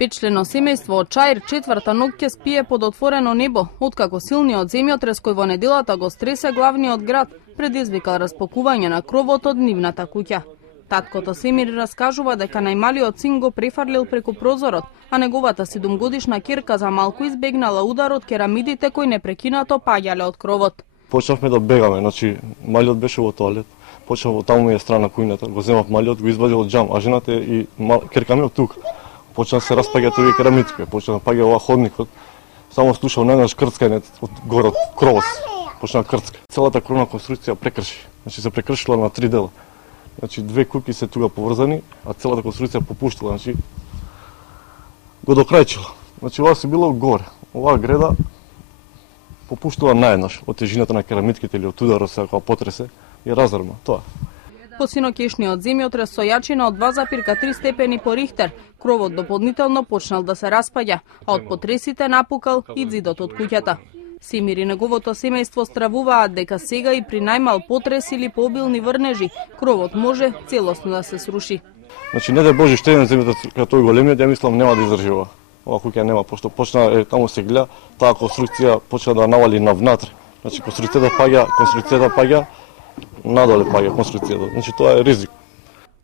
Петчлено семејство од Чаир четврта ноќ ќе спие под отворено небо, откако силниот земјотрес кој во неделата го стресе главниот град предизвикал распокување на кровот од нивната куќа. Таткото Семир раскажува дека најмалиот син го префрлил преку прозорот, а неговата 7-годишна ќерка за малку избегнала удар од керамидите кои непрекинато паѓале од кровот. Почнавме да бегаме, значи малиот беше во тоалет. Почнав таму ми е страна кујната, го земав малиот, го извадил од џам, а жената и ќерка ми од тука. Почна се распаѓа тој керамидите, почна да паѓа ова ходникот. Само слушав најнаш крцкање од горе од кровот. Почна крцка. Целата кровна конструкција прекрши. Значи се прекршила на 3 дела. Значи две куќи се тука поврзани, а целата конструкција попуштила, значи го докрајчила. Значи ова се било горе. Оваа греда попуштила наеднаш од тежината на керамидките или од ударот се кога потресе и разрма тоа. По синокешниот земјотрес со јачина од 2,3 степени по Рихтер, кровот дополнително почнал да се распаѓа, а од потресите напукал и ѕидот од куќата. Семир и неговото семејство стравуваат дека сега и при најмал потрес или пообилни врнежи, кровот може целосно да се сруши. Значи не да Боже штеден земјата како тој големиот, ја мислам нема да издржува. Ова куќа нема, пошто почна таму се гледа, таа конструкција почна да навали навнатре. Значи конструкцијата паѓа, надоле паѓа конструкцијата. Значи тоа е ризик.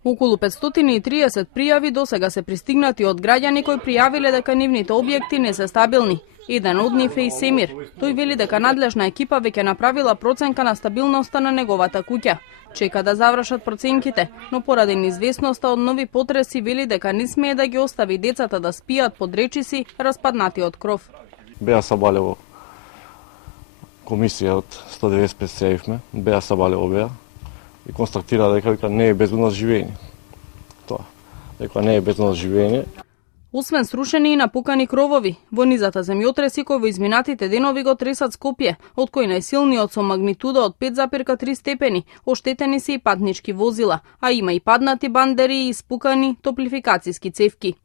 Околу 530 пријави досега се пристигнати од граѓани кои пријавиле дека нивните објекти не се стабилни. Еден од нив е и Семир. Тој вели дека надлежна екипа веќе направила проценка на стабилноста на неговата куќа. Чека да завршат проценките, но поради неизвестноста од нови потреси вели дека не смее да ги остави децата да спијат под речиси распаднати од кров. Беа Сабалево комисија од 195 се јавивме, Беа Сабалево беа и констатира дека не е безбедно живење. Тоа, дека не е безбедно живење. Освен срушени и напукани кровови, во низата земјотреси кои во изминатите денови го тресат Скопје, од кои најсилниот со магнитуда од 5,3 степени, оштетени се и патнички возила, а има и паднати бандери и испукани топлификацијски цевки.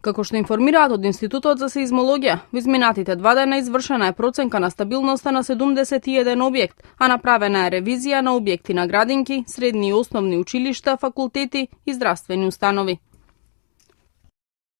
Како што информираат од Институтот за сеизмологија, во изминатите 2 дена извршена е проценка на стабилноста на 71 објект, а направена е ревизија на објекти на градинки, средни и основни училишта, факултети и здравствени установи.